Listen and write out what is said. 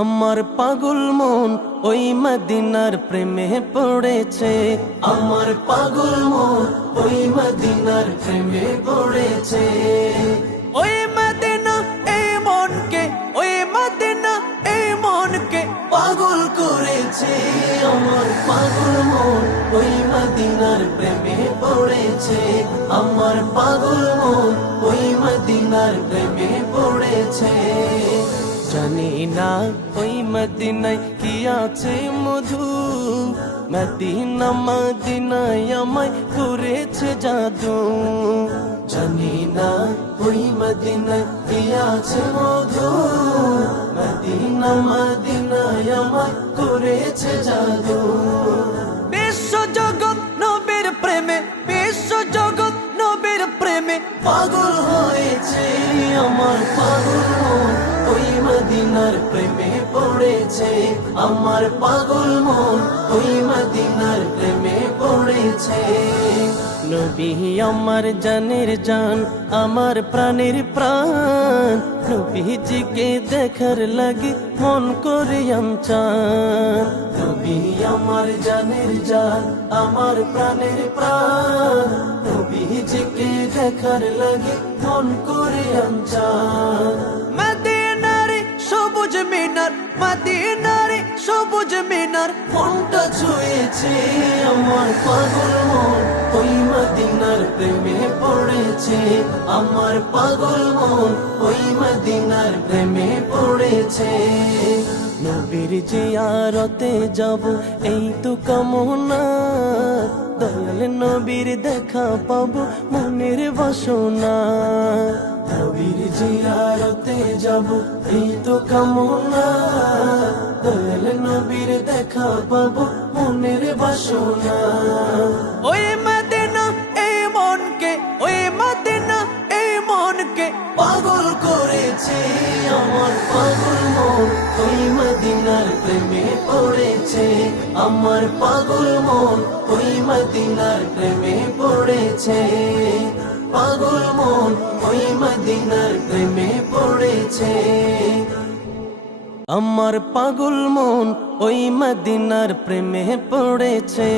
আমার পাগল মন ওই মদিনার প্রেমে পড়েছে। আমার পাগল মন ওই মদিনার প্রেমে পড়েছে। ওই মদিনা এই মনকে, ওই মদিনা এই মনকে পাগল করেছে। আমার পাগল মন ওই মদিনার প্রেমে পড়েছে। আমার পাগল মন ওই মদিনার প্রেমে পড়েছে। জানি না ওই মদিনায় কি আছে মধু, মদিনা মদিনায় আমায় করেছে জাদু। জানি না ওই মদিনায় কি আছে মধু, মদিনা মদিনায় আমায় করেছে জাদু। বিশ্ব জগৎ নবীর প্রেমে, বিশ্ব জগৎ নবীর প্রেমে পাগল হয়েছে। আমার পাগল মন ওই মদিনার প্রেমে পড়েছে। আমার পাগল মন ওই মদিনার প্রেমে পড়েছে। নবী আমার জানের জান, আমার প্রাণের প্রাণ, নবীজিকে দেখার লাগে মন করে আমচান। নবী আমার জানের জান, আমার প্রাণের প্রাণ, নবীজিকে দেখার লাগে মন করে আমচান। মদিনারে সবুজ মিনার, মদিনারে সবুজ মিনার মনটা ছুঁয়েছে। আমার পাগল মন ওই মদিনার প্রেমে পড়েছে। আমার পাগল মন ওই মদিনার প্রেমে পড়েছে। নবীর জিয়ারতে যাব এই তো কামনা, দয়াল নবীর দেখা পাবো মনের বাসনা। নবীর জিয়ারতে যাব এই তো কামনা, দয়াল নবীর দেখা পাবো মনের বাসনা। ওই মদিনা এই মনকে, ওই মদিনা এই মনকে পাগল করেছে। আমার পাগল মন ওই মদিনার প্রেমে পড়েছে। আমার পাগল মন ওই মদিনার প্রেমে পড়েছে। পাগল মন ওই মদিনার প্রেমে পড়েছে। আমার পাগল মন ওই মদিনার প্রেমে পড়েছে।